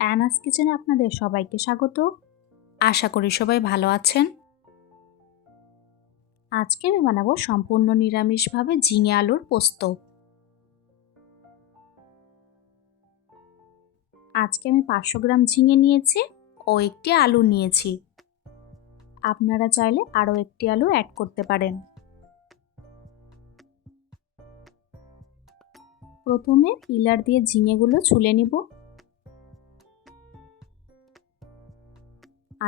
অ্যানাস কিচেনে আপনাদের সবাইকে স্বাগত। আশা করি সবাই ভালো আছেন। আজকে আমি বানাবো সম্পূর্ণ নিরামিষভাবে ঝিঙে আলুর পোস্ত। আজকে আমি 500 গ্রাম ঝিঙে নিয়েছি ও একটি আলু নিয়েছি। আপনারা চাইলে আরও একটি আলু অ্যাড করতে পারেন। প্রথমে পিলার দিয়ে ঝিঙেগুলো ছুলে নিব।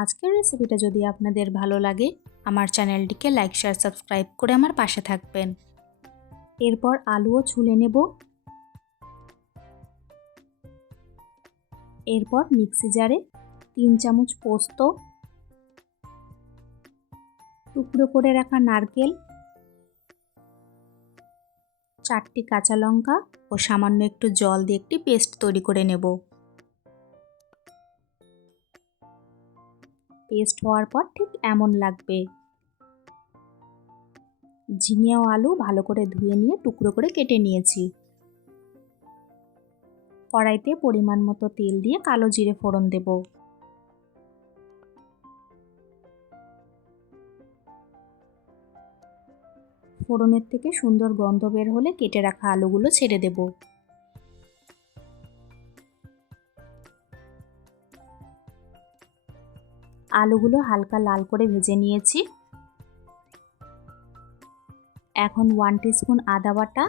আজকের রেসিপিটা যদি আপনাদের ভালো লাগে আমার চ্যানেলটিকে লাইক শেয়ার সাবস্ক্রাইব করে আমার পাশে থাকবেন। এরপর আলুও ছুলে নেব। এরপর মিক্সি জারে 3 চামচ পোস্ত, টুকরো করে রাখা নারকেল, 4টি কাঁচা লঙ্কা ও সামান্য একটু জল দিয়ে একটি পেস্ট তৈরি করে নেব। পেস্ট হওয়ার পর ঠিক এমন লাগবে। ঝিঙে ও আলু ভালো করে ধুয়ে নিয়ে টুকরো করে কেটে নিয়েছি। কড়াইতে পরিমাণ মতো তেল দিয়ে কালো জিরে ফোড়ন দেব। ফোড়নের থেকে সুন্দর গন্ধ বের হলে কেটে রাখা আলুগুলো ছেড়ে দেব। আলুগুলো হালকা লাল করে ভেজে নিয়েছি। এখন 1 টিস্পুন আদা বাটা,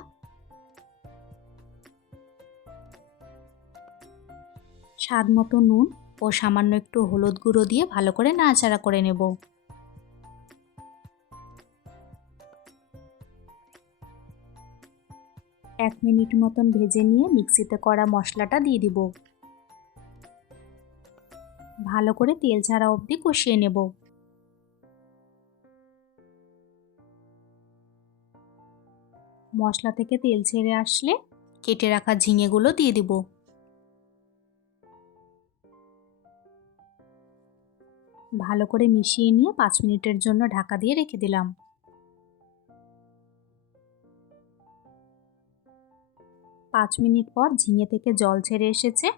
স্বাদ মতো নুন ও সামান্য একটু হলুদ গুঁড়ো দিয়ে ভালো করে নাড়াচাড়া করে নেব। এক মিনিট মতন ভেজে নিয়ে মিক্সিতে করা মশলাটা দিয়ে দিব। ভালো করে তেল ছাড়া অবধি কষিয়ে নেব। মশলা থেকে তেল ছেড়ে আসলে কেটে রাখা ঝিঙেগুলো দিয়ে দিব। ভালো করে মিশিয়ে নিয়ে 5 মিনিটের জন্য ঢাকা দিয়ে রেখে দিলাম। 5 মিনিট পর ঝিঙে থেকে জল ছেড়ে এসেছে।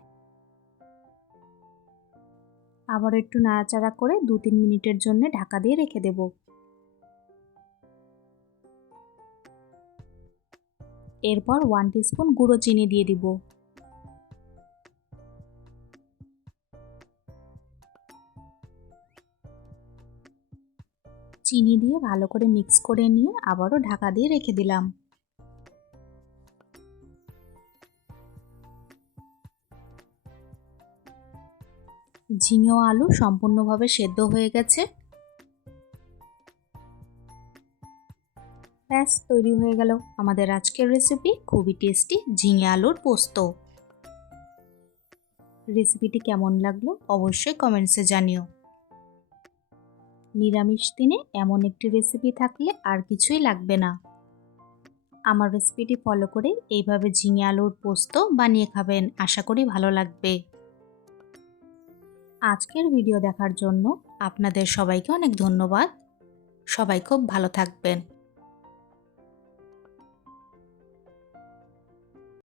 আবার একটু নাড়াচাড়া করে 2-3 মিনিটের জন্য ঢাকা দিয়ে রেখে দেব। এরপর 1 টিস্পুন গুঁড়ো চিনি দিয়ে দিব। চিনি দিয়ে ভালো করে মিক্স করে নিয়ে আবারও ঢাকা দিয়ে রেখে দিলাম। ঝিঙে ও আলু সম্পূর্ণভাবে সেদ্ধ হয়ে গেছে। ব্যাস তৈরি হয়ে গেল আমাদের আজকের রেসিপি, খুবই টেস্টি ঝিঙে আলুর পোস্ত। রেসিপিটি কেমন লাগলো অবশ্যই কমেন্টসে জানিও। নিরামিষ দিনে এমন একটি রেসিপি থাকলে আর কিছুই লাগবে না। আমার রেসিপিটি ফলো করে এইভাবে ঝিঙে আলুর পোস্ত বানিয়ে খাবেন, আশা করি ভালো লাগবে। আজকের ভিডিও দেখার জন্য আপনাদের সবাইকে অনেক ধন্যবাদ। সবাই খুব ভালো থাকবেন।